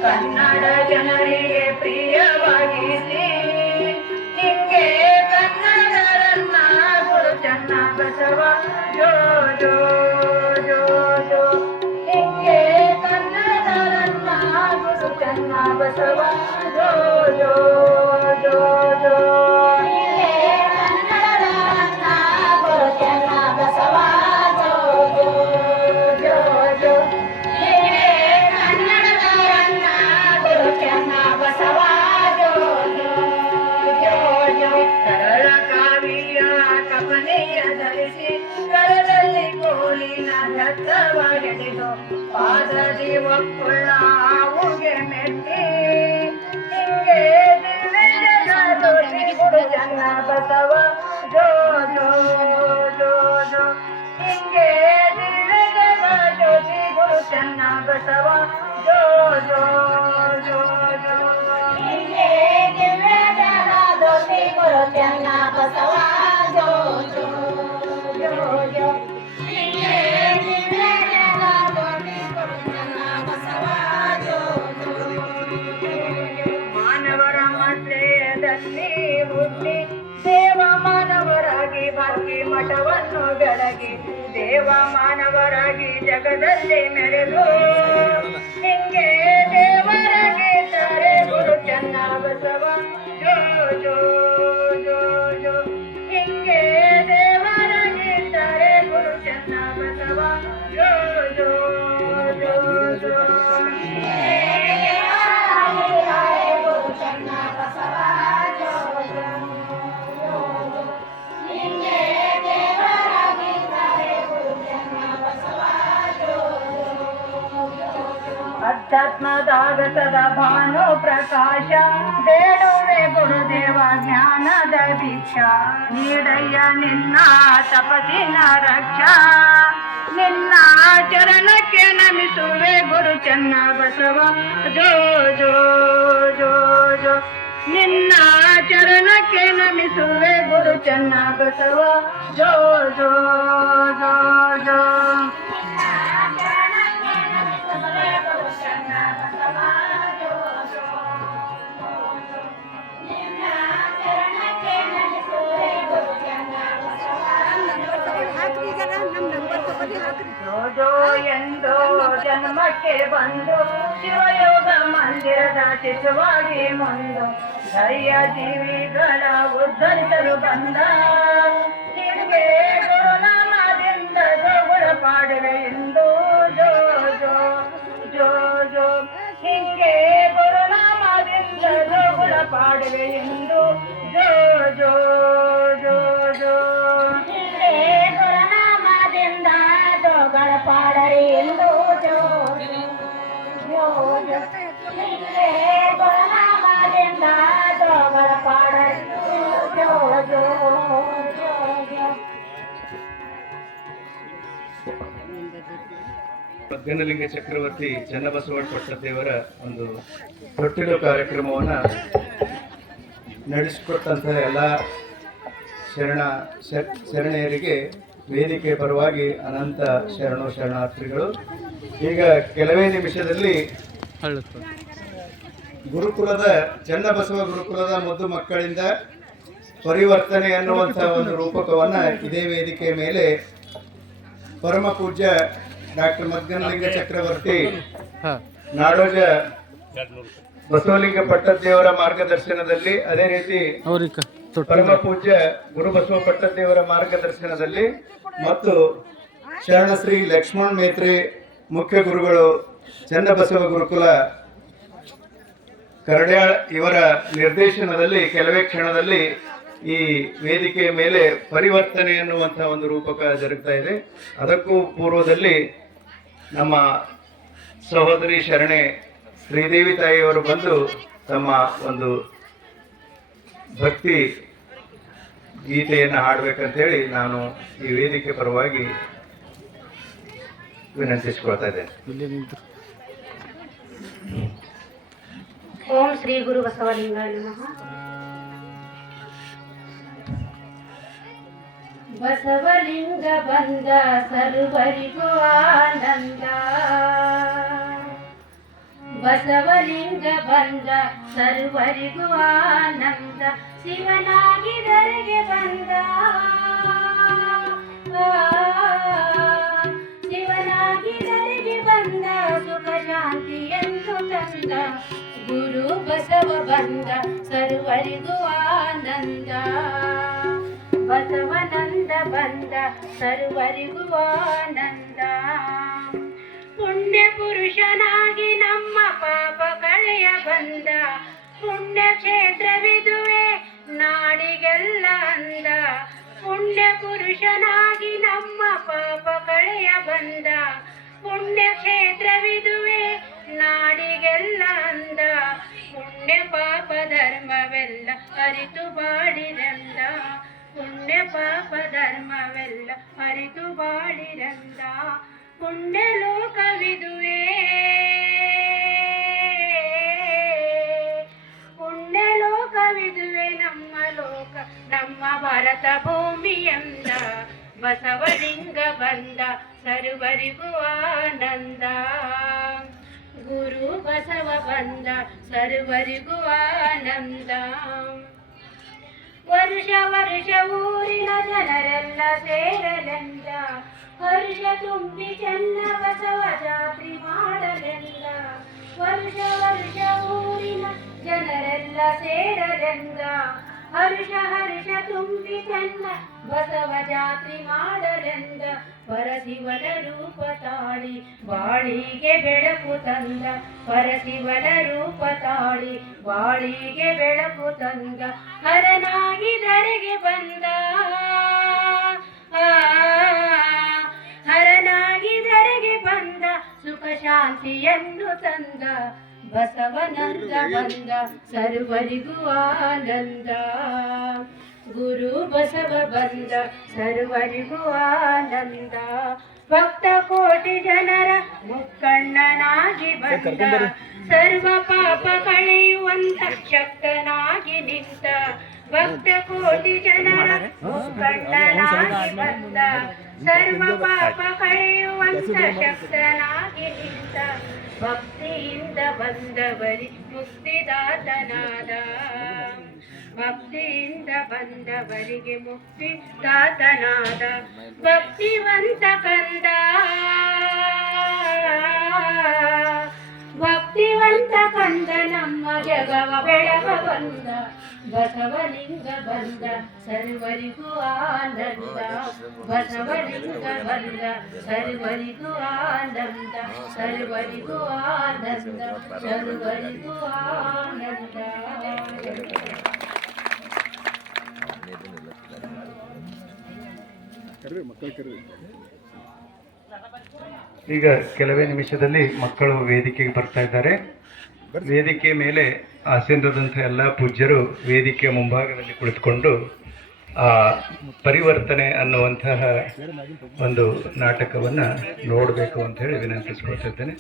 ಕನ್ನಡ ಜನರಿಗೆ ಪ್ರಿಯವಾಗಿಸಿ ಹಿಂಗೆ ಕನ್ನಡರನ್ನ ಗುರು ಚೆನ್ನ ಬಸವ ಜೋ ಜೋ ಜೋ ಜೋ ಹಿಂಗೆ ಕನ್ನಡರನ್ನ ಗುರು ಚೆನ್ನ ಬಸವ ಜೋ ಜೋ ಜೋ ಜೋ ಹಿಂಗೆ ಕನ್ನಡರನ್ನ ಗುರು ಚೆನ್ನ ಬಸವ ಜೋ ಜೋ ಜೋ ಜೋ ಹಿಂಗೆ ಕನ್ನಡರನ್ನ ಗುರು ಚೆನ್ನ ಬಸವ ಜೋ ಜೋ ಜೋ ಜೋ ಸರಳ ಕಾವಿಯ ಕಪನೆಯ ಧರಿಸಿ ಕರದಲ್ಲಿ ಕೋಲಿನ ದತ್ತವಾಗಿಡಿದು ಪಾದದಿ ಒಕ್ಕುಳ್ಳ ಆವುಗೆ ಮೆಟ್ಟಿ ಹಿಂಗೆ ದಿವ್ಯಜಗದೊಡೆ ಗುರು ಚೆನ್ನ ಬಸವ ಜೋ ಜೋ ಜೋ ಜೋ ಹಿಂಗೆ ದಿವ್ಯಜಗದೊಡೆ ಗುರು ಚೆನ್ನ ಬಸವ ಜೋ ಜೋ ಜೋ ಜೋ ಹಿಂಗೆ ದಿವ್ಯಜಗದೊಡೆ ಗುರು ಚೆನ್ನ ಬಸವ ಜೋ ಜೋ ಜೋ ಜೋ ಹಿಂಗೆ ದಿವ್ಯಜಗದೊಡೆ ಗುರು ಚೆನ್ನ ಬಸವ ಜೋ ಜೋ ಮಾನವರ ಮಧ್ಯದಲ್ಲಿ ಹುಟ್ಟಿ ದೇವ ಮಾನವರಾಗಿ ಬಾಕಿ ಮಠವನ್ನು ಬೆಳಗಿ ದೇವ ಮಾನವರಾಗಿ ಜಗದಲ್ಲಿ ಮೆರೆದು ಹಿಂಗೆ ದೇವರಾಗಿ ತಾರೆ ಗುರು ಚೆನ್ನ ಬಸವ ಜೋ ಜೋ ಜೋ ಜೋ ಹಿಂಗೆ ದೇವರಾಗಿ ತಾರೆ ಗುರು ಚೆನ್ನ ಬಸವ ಜೋ ಜೋ ಜೋ ಜೋ ಗುರು ಚೆನ್ನ ಬಸವ ಜೋ ಜೋ ಹಿಂಗೆ ದೇವರಾಗಿ ತಾರೆ ಗುರು ಚೆನ್ನ ಬಸವ ಜೋ ಅಧ್ಯಾತ್ಮದಾಗತದ ಭಾನು ಪ್ರಕಾಶ ಬೇಡುವೆ ಗುರುದೇವ ಜ್ಞಾನದ ಭಿಕ್ಷಾ ನೀಡಯ್ಯ ನಿನ್ನ ತಪಸಿನ ರಕ್ಷಾ ನಿನ್ನ ಚರಣಕ್ಕೆ ನಮಿಸುವೆ ಗುರು ಚೆನ್ನ ಬಸವ ಜೋ ಜೋ ಜೋ ಜೋ ನಿನ್ನ ಚರಣಕ್ಕೆ ನಮಿಸುವೆ ಗುರು ಚೆನ್ನ ಬಸವ ಜೋ ಜೋ ಜೋ ಜೋ ಜೋ ಜೋ ಎಂದು ಜನ್ಮಕ್ಕೆ ಬಂದು ಶಿವಯೋಗ ಮಂದಿರದ ಶಿಶುವಾಗಿ ಮುಂದು ಧೈರ್ಯ ಜೀವಿಗಳ ಉದ್ಧರಿಸಲು ಬಂದ ನಿನಗೆ ಗುರುನಾಮದಿಂದ ಜೋಗುಳ ಪಾಡುವೆ ಎಂದು ಜೋ ಜೋ ಜೋ ಜೋ ಹಿಂಗೆ ಗುರುನಾಮದಿಂದ ಜೋಗುಳ ಪಾಡುವೆ ಎಂದು ಜೋ ಜೋ ಜೋ ಜೋ ಹಿಂಗೆ ಗುರುನಾಮದಿಂದ ಜೋಗಳ ಪಾಡರಿ ಎಂದು ಜೋ ಜೋ ಜೋ ಹಿಂಗೆ ಗುರುನಾಮದಿಂದ ಜೋಗಳ ಪಾಡರಿ ಜೋ ಜೋ ಜೋ ಜೋ ಮಧ್ಯನಲಿಂಗ ಚಕ್ರವರ್ತಿ ಚನ್ನಬಸವ ಪಟ್ಟದೇವರ ಒಂದು ತೊಟ್ಟಿಲು ಕಾರ್ಯಕ್ರಮವನ್ನ ನಡೆಸಿಕೊಟ್ಟಂತಹ ಎಲ್ಲ ಶರಣೆಯರಿಗೆ ವೇದಿಕೆ ಪರವಾಗಿ ಅನಂತ ಶರಣಾರ್ಥಿಗಳು. ಈಗ ಕೆಲವೇ ನಿಮಿಷದಲ್ಲಿ ಗುರುಕುಲದ ಚನ್ನಬಸವ ಗುರುಕುಲದ ಮುದ್ದು ಮಕ್ಕಳಿಂದ ಪರಿವರ್ತನೆ ಅನ್ನುವಂತಹ ಒಂದು ರೂಪಕವನ್ನ ಇದೇ ವೇದಿಕೆಯ ಮೇಲೆ ಪರಮ ಪೂಜ್ಯ ಡಾಕ್ಟರ್ ಮಧ್ಯನಲಿಂಗ ಚಕ್ರವರ್ತಿ ನಾಡೋಜ ಬಸವಲಿಂಗ ಪಟ್ಟದೇವರ ಮಾರ್ಗದರ್ಶನದಲ್ಲಿ, ಅದೇ ರೀತಿ ಪರಮ ಪೂಜ್ಯ ಗುರು ಬಸವ ಪಟ್ಟದೇವರ ಮಾರ್ಗದರ್ಶನದಲ್ಲಿ ಮತ್ತು ಶರಣಶ್ರೀ ಲಕ್ಷ್ಮಣ್ ಮೇತ್ರಿ ಮುಖ್ಯ ಗುರುಗಳು ಚನ್ನಬಸವ ಗುರುಕುಲ ಕರಡ್ಯಾಳ್ ಇವರ ನಿರ್ದೇಶನದಲ್ಲಿ ಕೆಲವೇ ಕ್ಷಣದಲ್ಲಿ ಈ ವೇದಿಕೆಯ ಮೇಲೆ ಪರಿವರ್ತನೆ ಎನ್ನುವಂತಹ ಒಂದು ರೂಪಕ ಜರುಗ್ತಾ ಇದೆ. ಅದಕ್ಕೂ ಪೂರ್ವದಲ್ಲಿ ನಮ್ಮ ಸಹೋದರಿ ಶರಣೆ ಶ್ರೀದೇವಿ ತಾಯಿಯವರು ಬಂದು ತಮ್ಮ ಒಂದು ಭಕ್ತಿ ಗೀತೆಯನ್ನು ಹಾಡಬೇಕಂತೇಳಿ ನಾನು ಈ ವೇದಿಕೆ ಪರವಾಗಿ ವಿನಂತಿಸಿಕೊಳ್ತಾ ಇದ್ದೇನೆ. ಓಂ ಶ್ರೀ ಗುರು ಬಸವಲಿಂಗಾಯ ನಮಃ. ಬಸವಲಿಂಗ ಬಂದ ಸರ್ವರಿಗೂ ಆನಂದ, ಬಸವಲಿಂಗ ಬಂದ ಸರ್ವರಿಗೂ ಆನಂದ ಶಿವನಾಗಿ ಧರೆಗೆ ಬಂದ ಶಿವನಾಗಿ ಧರೆಗೆ ಬಂದ ಸುಖ ಶಾಂತಿಯನ್ನು ತಂದ ಗುರು ಬಸವ ಬಂದ ಸರ್ವರಿಗೂ ಆನಂದ ಬಸವನಂದ ಬಂದ ಸರ್ವರಿಗೂ ಆನಂದ ಪುಣ್ಯ ಪುರುಷನಾಗಿ ನಮ್ಮ ಪಾಪ ಕಳೆಯ ಬಂದ ಪುಣ್ಯ ಕ್ಷೇತ್ರವಿದುವೆ ನಾಡಿಗೆಲ್ಲ ಅಂದ ಪುಣ್ಯ ಪುರುಷನಾಗಿ ನಮ್ಮ ಪಾಪ ಕಳೆಯ ಬಂದ ಪುಣ್ಯ ಕ್ಷೇತ್ರವಿದುವೆ ನಾಡಿಗೆಲ್ಲ ಅಂದ ಪುಣ್ಯ ಪಾಪ ಧರ್ಮವೆಲ್ಲ ಅರಿತು ಬಾಳಿರಂದ ಪುಣ್ಯ ಪಾಪ ಧರ್ಮವೆಲ್ಲ ಅರಿತು ಬಾಳಿರಂದ ಪುಣ್ಯ ಲೋಕವಿದುವೆ ಪುಣ್ಯ ಲೋಕವಿದುವೆ ನಮ್ಮ ಲೋಕ ನಮ್ಮ ಭಾರತ ಭೂಮಿಯಂದ ಬಸವಲಿಂಗ ಬಂದ ಸರ್ವರಿಗೂ ಆನಂದ ಗುರು ಬಸವ ಬಂದ ಸರ್ವರಿಗೂ ಆನಂದ ವರುಷ ವರುಷ ಊರಿನ ಜನರೆಲ್ಲ ಸೇರಲೆಂದ ಹರುಷ ತುಂಬಿ ಚೆನ್ನ ಬಸವ ಜಾತ್ರೆ ಮಾಡಲೆಂದ ವರುಷ ವರುಷ ಊರಿನ ಜನರೆಲ್ಲ ಸೇರಲೆಂದ ಹರುಷ ಹರುಷ ತುಂಬಿ ಚೆನ್ನ ಬಸವ ಜಾತ್ರೆ ಮಾಡಲೆಂದ ಪರಶಿವನ ರೂಪ ತಾಳಿ ಬಾಳಿಗೆ ಬೆಳಕು ತಂದ ಪರಶಿವನ ರೂಪ ತಾಳಿ ಬಾಳಿಗೆ ಬೆಳಕು ತಂದ ಹರನಾಗಿ ಧರೆಗೆ ಬಂದ ಹರನಾಗಿ ಧರೆಗೆ ಬಂದ ಸುಖ ಶಾಂತಿಯನ್ನು ತಂದ ಬಸವನಂದ ಬಂದ ಸರ್ವರಿಗೂ ಆನಂದ ಗುರು ಬಸವ ಬಂದ ಸರ್ವರಿಗೂ ಆನಂದ ಭಕ್ತ ಕೋಟಿ ಜನರ ಮುಕ್ಕಣ್ಣನಾಗಿ ಬಂದ ಸರ್ವ ಪಾಪ ಕಳೆಯುವಂತ ಶಕ್ತನಾಗಿ ನಿಂತ ಭಕ್ತ ಕೋಟಿ ಜನರ ಮುಕ್ಕಣ್ಣನಾಗಿ ಬಂದ ಸರ್ವ ಪಾಪ ಕಳೆಯುವಂತ ಶಕ್ತನಾಗಿ ನಿಂತ ಭಕ್ತಿಯಿಂದ ಬಂದವರಿ ಮುಕ್ತಿದಾತನಾದ ಭಕ್ತಿಯಿಂದ ಬಂದವರಿಗೆ ಮುಕ್ತಿದಾತನಾದ ಭಕ್ತಿವಂತ ಕಂದ ಭಕ್ತಿವಂತ ಕಂದ ನಮ್ಮ ಜಗವ ಬೆಳಗ ಬಂದ ಬಸವಲಿಂಗ ಬಂದ ಸರ್ವರಿಗೂ ಆನಂದ ಬಸವಲಿಂಗ ಬಂದ ಸರ್ವರಿಗೂ ಆನಂದ ಸರ್ವರಿಗೂ ಆನಂದ ಸರ್ವರಿಗೂ ಆನಂದ. ಈಗ ಕೆಲವೇ ನಿಮಿಷದಲ್ಲಿ ಮಕ್ಕಳು ವೇದಿಕೆಗೆ ಬರ್ತಾ ಇದ್ದಾರೆ. ವೇದಿಕೆ ಮೇಲೆ ಆಸೀನರಾದಂಥ ಎಲ್ಲ ಪೂಜ್ಯರು ವೇದಿಕೆಯ ಮುಂಭಾಗದಲ್ಲಿ ಕುಳಿತುಕೊಂಡು ಪರಿವರ್ತನೆ ಅನ್ನುವಂತಹ ಒಂದು ನಾಟಕವನ್ನು ನೋಡಬೇಕು ಅಂತ ಹೇಳಿ ವಿನಂತಿಸ್ಕೊಳ್ತಾ ಇದ್ದೇನೆ.